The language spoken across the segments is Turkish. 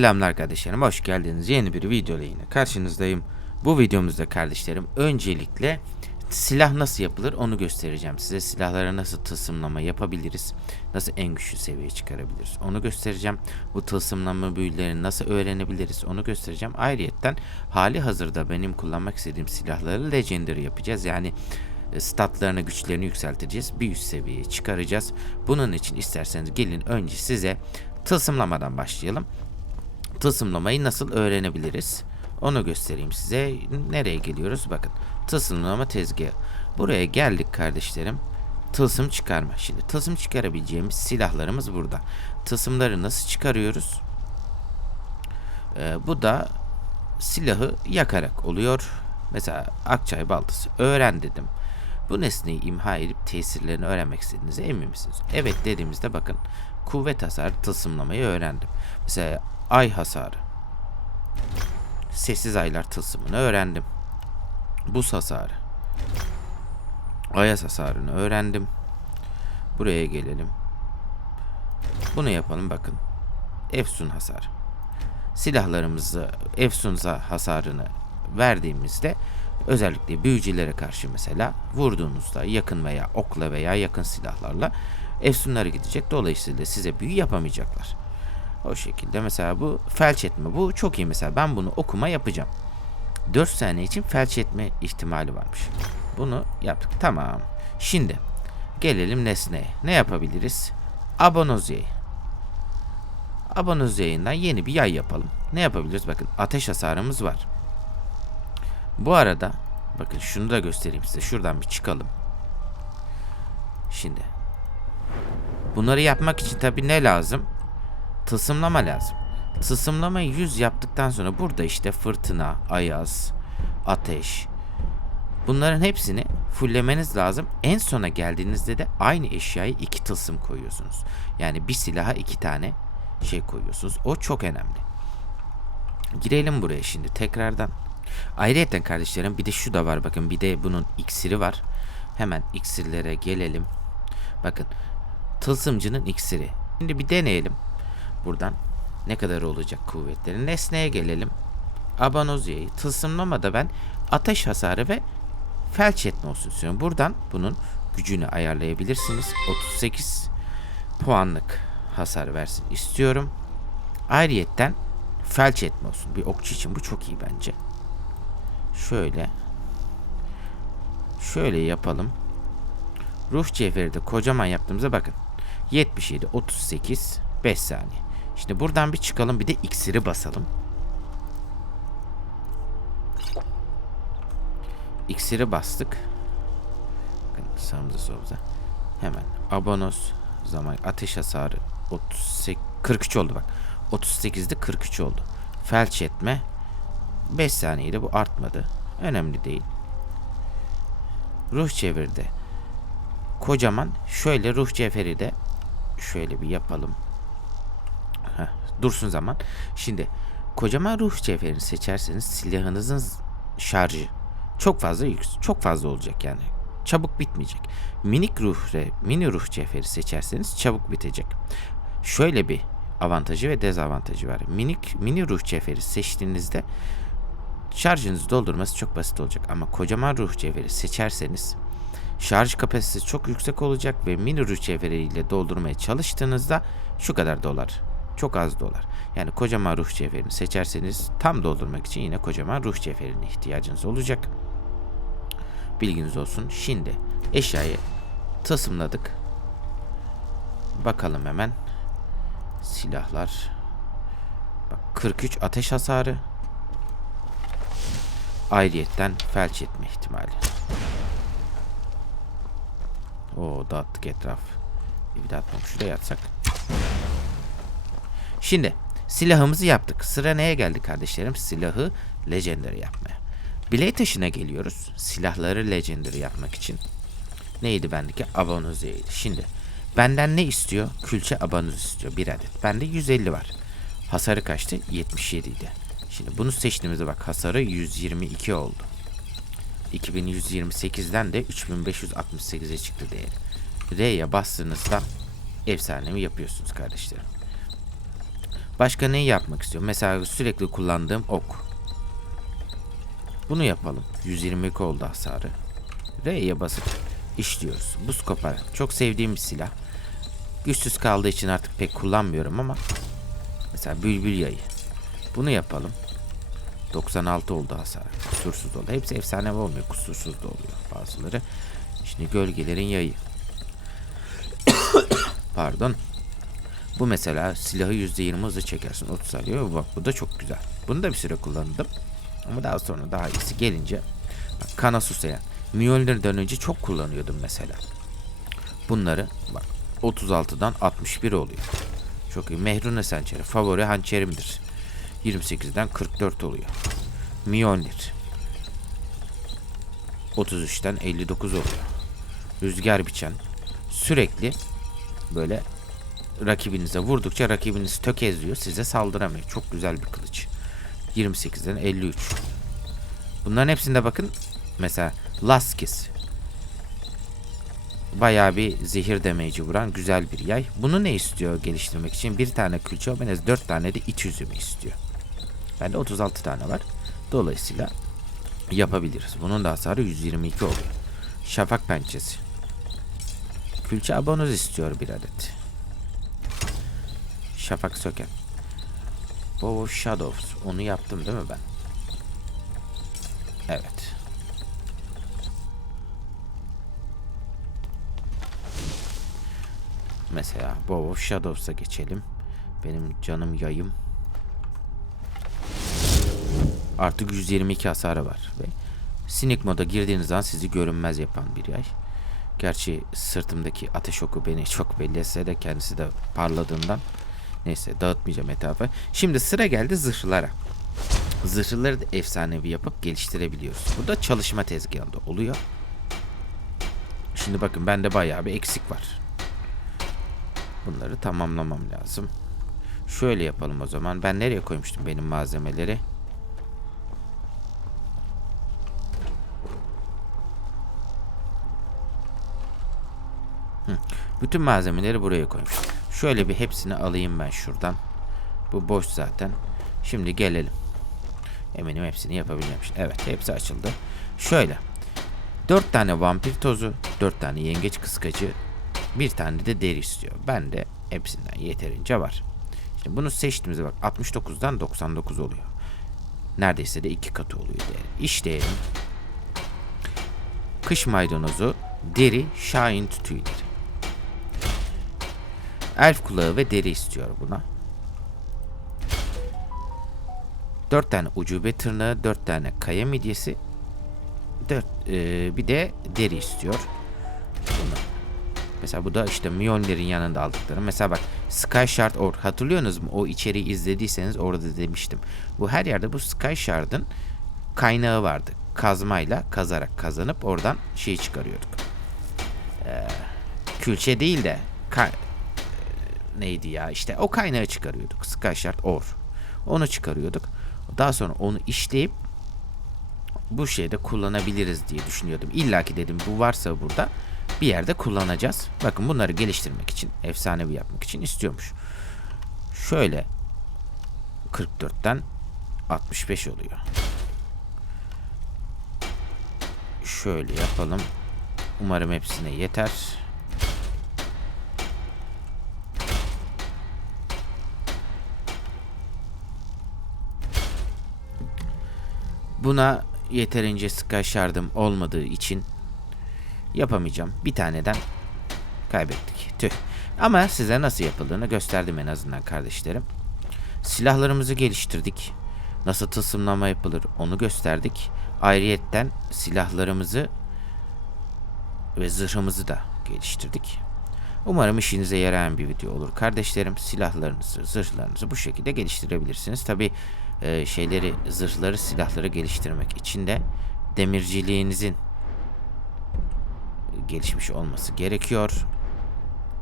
Selamlar kardeşlerim, hoş geldiniz. Yeni bir video ile yine karşınızdayım. Bu videomuzda kardeşlerim öncelikle silah nasıl yapılır onu göstereceğim size. Silahlara nasıl tılsımlama yapabiliriz, nasıl en güçlü seviyeye çıkarabiliriz onu göstereceğim. Bu tılsımlama büyülerini nasıl öğrenebiliriz onu göstereceğim. Ayrıyetten hali hazırda benim kullanmak istediğim silahları Legendary yapacağız. Yani e, statlarını, güçlerini yükselteceğiz. Bir üst seviyeye çıkaracağız. Bunun için isterseniz gelin önce size tılsımlamadan başlayalım. Tılsımlamayı nasıl öğrenebiliriz? Onu göstereyim size. Nereye geliyoruz? Bakın. Tılsımlama tezgahı. Buraya geldik kardeşlerim. Tılsım çıkarma. Şimdi tılsım çıkarabileceğimiz silahlarımız burada. Tılsımları nasıl çıkarıyoruz? Ee, bu da silahı yakarak oluyor. Mesela Akçay baltası. Öğren dedim. Bu nesneyi imha edip tesirlerini öğrenmek istediğinize emin misiniz? Evet dediğimizde bakın kuvvet hasarı tılsımlamayı öğrendim. Mesela ay hasarı. Sessiz aylar tılsımını öğrendim. Buz hasarı. Ayaz hasarını öğrendim. Buraya gelelim. Bunu yapalım bakın. Efsun hasarı. Silahlarımızı Efsun hasarını verdiğimizde özellikle büyücülere karşı mesela vurduğunuzda yakın veya okla veya yakın silahlarla efsunları gidecek. Dolayısıyla size büyü yapamayacaklar. O şekilde mesela bu felç etme. Bu çok iyi mesela. Ben bunu okuma yapacağım. 4 saniye için felç etme ihtimali varmış. Bunu yaptık. Tamam. Şimdi gelelim nesneye. Ne yapabiliriz? Abonozyayı. Abonozyayından yeni bir yay yapalım. Ne yapabiliriz? Bakın ateş hasarımız var. Bu arada bakın şunu da göstereyim size. Şuradan bir çıkalım. Şimdi bunları yapmak için tabi ne lazım? Tılsımlama lazım. Tılsımlamayı 100 yaptıktan sonra burada işte fırtına, ayaz, ateş bunların hepsini fullemeniz lazım. En sona geldiğinizde de aynı eşyayı iki tılsım koyuyorsunuz. Yani bir silaha iki tane şey koyuyorsunuz. O çok önemli. Girelim buraya şimdi tekrardan. Ayrıyeten kardeşlerim bir de şu da var bakın bir de bunun iksiri var. Hemen iksirlere gelelim. Bakın tılsımcının iksiri. Şimdi bir deneyelim. Buradan ne kadar olacak kuvvetleri. Nesneye gelelim. Abanozya'yı tılsımlamada ben ateş hasarı ve felç etme olsun istiyorum. Buradan bunun gücünü ayarlayabilirsiniz. 38 puanlık hasar versin istiyorum. Ayrıyetten felç etme olsun. Bir okçu için bu çok iyi bence. Şöyle. Şöyle yapalım. Ruh cevheri de kocaman yaptığımıza bakın. 77, 38, 5 saniye. Şimdi buradan bir çıkalım bir de iksiri basalım. İksiri bastık. Sağımıza solumuza. Hemen abonos zaman ateş hasarı 38 43 oldu bak. 38'de 43 oldu. Felç etme 5 saniyede bu artmadı. Önemli değil. Ruh çevirde. Kocaman şöyle ruh cevheri de şöyle bir yapalım. Heh, dursun zaman. Şimdi kocaman ruh cevherini seçerseniz silahınızın şarjı çok fazla yüksek, çok fazla olacak yani. Çabuk bitmeyecek. Minik ruh mini ruh cevheri seçerseniz çabuk bitecek. Şöyle bir avantajı ve dezavantajı var. Minik mini ruh cevheri seçtiğinizde şarjınızı doldurması çok basit olacak ama kocaman ruh cevheri seçerseniz şarj kapasitesi çok yüksek olacak ve mini ruh cevheriyle doldurmaya çalıştığınızda şu kadar dolar. Çok az dolar. Yani kocaman ruh cevherini seçerseniz tam doldurmak için yine kocaman ruh cevherine ihtiyacınız olacak. Bilginiz olsun. Şimdi eşyayı tasımladık. Bakalım hemen. Silahlar. Bak 43 ateş hasarı. Ayrıyetten felç etme ihtimali. Oo dağıttık etraf. Bir dağıtmam şuraya atsak. Şimdi silahımızı yaptık. Sıra neye geldi kardeşlerim? Silahı legendary yapmaya. Biley taşına geliyoruz. Silahları legendary yapmak için. Neydi bendeki? Abonozeydi. Şimdi benden ne istiyor? Külçe abanoz istiyor. Bir adet. Bende 150 var. Hasarı kaçtı? 77 idi. Şimdi bunu seçtiğimizde bak hasarı 122 oldu. 2128'den de 3568'e çıktı değeri. R'ye bastığınızda efsanemi yapıyorsunuz kardeşlerim. Başka neyi yapmak istiyorum? Mesela sürekli kullandığım ok. Bunu yapalım. 122 oldu hasarı. R'ye basıp işliyoruz. Buz kopar. Çok sevdiğim bir silah. Güçsüz kaldığı için artık pek kullanmıyorum ama mesela bülbül yayı. Bunu yapalım. 96 oldu hasar. Kusursuz oldu. Hepsi efsane olmuyor. Kusursuz da oluyor bazıları. Şimdi gölgelerin yayı. Pardon. Bu mesela silahı %20 hızlı çekersin. 30 saniye. Bak bu da çok güzel. Bunu da bir süre kullandım. Ama daha sonra daha iyisi gelince bak, kana susayan. Mjolnir'den önce çok kullanıyordum mesela. Bunları bak 36'dan 61 oluyor. Çok iyi. Mehrune hançeri. Favori hançerimdir. 28'den 44 oluyor. Mjolnir. 33'ten 59 oluyor. Rüzgar biçen. Sürekli böyle rakibinize vurdukça rakibiniz tökezliyor. Size saldıramıyor. Çok güzel bir kılıç. 28'den 53. Bunların hepsinde bakın mesela Laskis. Bayağı bir zehir damage'i vuran güzel bir yay. Bunu ne istiyor geliştirmek için? Bir tane külçe, en az 4 tane de iç üzümü istiyor. Bende 36 tane var. Dolayısıyla yapabiliriz. Bunun da hasarı 122 oluyor. Şafak pençesi. Külçe abonoz istiyor bir adet. Şafak söken. Bow of Shadows. Onu yaptım değil mi ben? Evet. Mesela Bow of Shadows'a geçelim. Benim canım yayım. Artık 122 hasarı var. Ve Sinik moda girdiğiniz zaman sizi görünmez yapan bir yay. Gerçi sırtımdaki ateş oku beni çok belli etse de kendisi de parladığından Neyse dağıtmayacağım etrafı. Şimdi sıra geldi zırhlara. Zırhları da efsanevi yapıp geliştirebiliyoruz. Bu da çalışma tezgahında oluyor. Şimdi bakın bende bayağı bir eksik var. Bunları tamamlamam lazım. Şöyle yapalım o zaman. Ben nereye koymuştum benim malzemeleri? Bütün malzemeleri buraya koymuştum. Şöyle bir hepsini alayım ben şuradan. Bu boş zaten. Şimdi gelelim. Eminim hepsini yapabileceğim. Evet hepsi açıldı. Şöyle. 4 tane vampir tozu, 4 tane yengeç kıskacı, bir tane de deri istiyor. Ben de hepsinden yeterince var. Şimdi bunu seçtiğimizde bak 69'dan 99 oluyor. Neredeyse de iki katı oluyor değeri. İşte kış maydanozu, deri, şahin tüyleri. Elf kulağı ve deri istiyor buna. 4 tane ucube tırnağı, 4 tane kaya midyesi, 4 e, bir de deri istiyor. Bunu. Mesela bu da işte Mjolnir'in yanında aldıkları. Mesela bak Sky Shard Or hatırlıyorsunuz mu? O içeriği izlediyseniz orada demiştim. Bu her yerde bu Sky Shard'ın kaynağı vardı. Kazmayla kazarak kazanıp oradan şey çıkarıyorduk. Ee, külçe değil de neydi ya işte o kaynağı çıkarıyorduk. Sky Shard Or. Onu çıkarıyorduk. Daha sonra onu işleyip bu şeyde kullanabiliriz diye düşünüyordum. İlla ki dedim bu varsa burada bir yerde kullanacağız. Bakın bunları geliştirmek için, efsanevi yapmak için istiyormuş. Şöyle 44'ten 65 oluyor. Şöyle yapalım. Umarım hepsine yeter. Buna yeterince Sky Shard'ım olmadığı için yapamayacağım. Bir taneden kaybettik. Tüh. Ama size nasıl yapıldığını gösterdim en azından kardeşlerim. Silahlarımızı geliştirdik. Nasıl tılsımlama yapılır onu gösterdik. Ayrıyetten silahlarımızı ve zırhımızı da geliştirdik. Umarım işinize yarayan bir video olur. Kardeşlerim silahlarınızı, zırhlarınızı bu şekilde geliştirebilirsiniz. Tabi e, şeyleri, zırhları, silahları geliştirmek için de demirciliğinizin gelişmiş olması gerekiyor.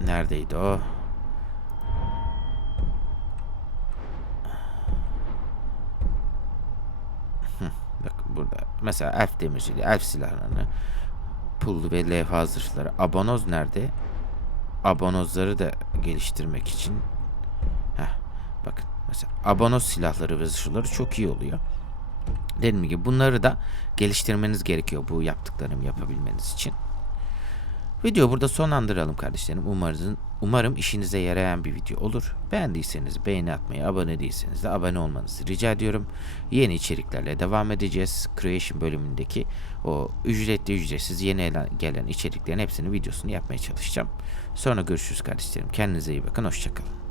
Neredeydi o? Bak burada. Mesela elf demirciliği, elf silahlarını, pullu ve levha zırhları. Abonoz nerede? Abonozları da geliştirmek için. Heh, bakın Mesela abonos silahları ve zırhları çok iyi oluyor. Dediğim gibi bunları da geliştirmeniz gerekiyor bu yaptıklarımı yapabilmeniz için. Video burada sonlandıralım kardeşlerim. Umarım, umarım işinize yarayan bir video olur. Beğendiyseniz beğeni atmayı, abone değilseniz de abone olmanızı rica ediyorum. Yeni içeriklerle devam edeceğiz. Creation bölümündeki o ücretli ücretsiz yeni ele- gelen içeriklerin hepsinin videosunu yapmaya çalışacağım. Sonra görüşürüz kardeşlerim. Kendinize iyi bakın. Hoşçakalın.